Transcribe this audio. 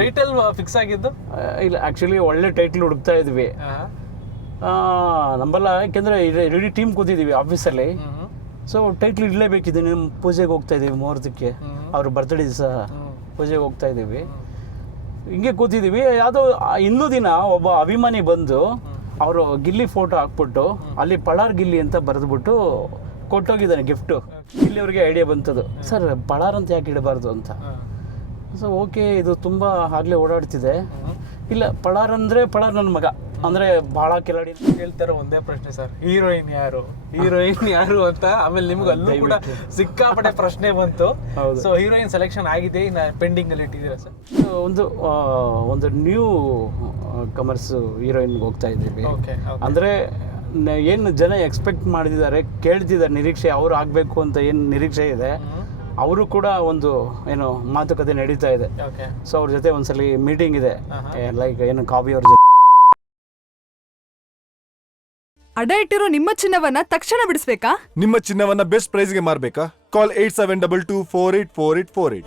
Title fix ಆಗಿದ್ದು ಇಲ್ಲ actually ಒಳ್ಳೆ ಟೈಟ್ಲ್ ಹುಡುಕ್ತಾ ಇದ್ವಿ, ನಂಬಲ್ಲ. ಯಾಕೆಂದರೆ ಇಡೀ ಟೀಮ್ ಕೂತಿದ್ದೀವಿ ಆಫೀಸಲ್ಲಿ. ಸೊ ಟೈಟ್ಲ್ ಇಡಲೇಬೇಕಿದೆ. ನಿಮ್ಮ ಪೂಜೆಗೆ ಹೋಗ್ತಾ ಇದ್ದೀವಿ, ಮುಹೂರ್ತಕ್ಕೆ, ಅವ್ರ ಬರ್ತ್ಡೇ ದಿವಸ ಪೂಜೆಗೆ ಹೋಗ್ತಾ ಇದ್ದೀವಿ. ಹಿಂಗೆ ಕೂತಿದ್ದೀವಿ. ಯಾವುದೋ ಇನ್ನೂ ದಿನ ಒಬ್ಬ ಅಭಿಮಾನಿ ಬಂದು ಅವರು ಗಿಲ್ಲಿ ಫೋಟೋ ಹಾಕ್ಬಿಟ್ಟು ಅಲ್ಲಿ ಪಳಾರ್ ಗಿಲ್ಲಿ ಅಂತ ಬರೆದ್ಬಿಟ್ಟು ಕೊಟ್ಟೋಗಿದ್ದಾನೆ ಗಿಫ್ಟು. ಇಲ್ಲಿ ಅವ್ರಿಗೆ ಐಡಿಯಾ ಬಂತದ್ದು, ಸರ್ ಪಳಾರ್ ಅಂತ ಯಾಕೆ ಇಡಬಾರ್ದು ಅಂತ. ಸೊ ಓಕೆ, ಇದು ತುಂಬ ಆಗಲೇ ಓಡಾಡ್ತಿದೆ. ಇಲ್ಲ, ಪಳಾರ್ ಅಂದರೆ ಪಳಾರ್ ನನ್ನ ಮಗ ಅಂದರೆ ಭಾಳ ಕಿಲಾಡಿ. ಹೇಳ್ತಾರೆ ಒಂದೇ ಪ್ರಶ್ನೆ ಸರ್, ಹೀರೋಯಿನ್ ಯಾರು ಅಂತ. ಆಮೇಲೆ ನಿಮ್ಗೆ ಅಲ್ಲೂ ಕೂಡ ಸಿಕ್ಕಾಪಟ್ಟೆ ಪ್ರಶ್ನೆ ಬಂತು. ಸೊ ಹೀರೋಯಿನ್ ಸೆಲೆಕ್ಷನ್ ಆಗಿದೆ, ಇನ್ನು ಪೆಂಡಿಂಗ್ ಅಲ್ಲಿ ಇಟ್ಟಿದ್ದೀರಾ ಸರ್? ಒಂದು ನ್ಯೂ ಕಮರ್ಸ್ ಹೀರೋಯಿನ್ಗೆ ಹೋಗ್ತಾ ಇದ್ದೀವಿ. ಅಂದರೆ ಏನು ಜನ ಎಕ್ಸ್ಪೆಕ್ಟ್ ಮಾಡಿದ್ದಾರೆ, ಕೇಳ್ತಿದ್ದಾರೆ, ನಿರೀಕ್ಷೆ ಅವ್ರು ಆಗಬೇಕು ಅಂತ ಏನು ನಿರೀಕ್ಷೆ ಇದೆ, ಅವರು ಕೂಡ ಒಂದು ಏನು ಮಾತುಕತೆ ನಡೀತಾ ಇದೆ. ಸೊ ಅವ್ರ ಜೊತೆ ಒಂದ್ಸಲಿ ಮೀಟಿಂಗ್ ಇದೆ, ಲೈಕ್ ಏನು ಕಾವ್ಯ ಅವ್ರ ಜೊತೆ. ಅಡ ಇಟ್ಟಿರೋ ನಿಮ್ಮ ಚಿನ್ನವನ್ನ ತಕ್ಷಣ ಬಿಡಿಸ್ಬೇಕಾ? ನಿಮ್ಮ ಚಿನ್ನವನ್ನ ಬೆಸ್ಟ್ ಪ್ರೈಸ್ಗೆ ಮಾರ್ಬೇಕಾ? ಕಾಲ್ 8722484848.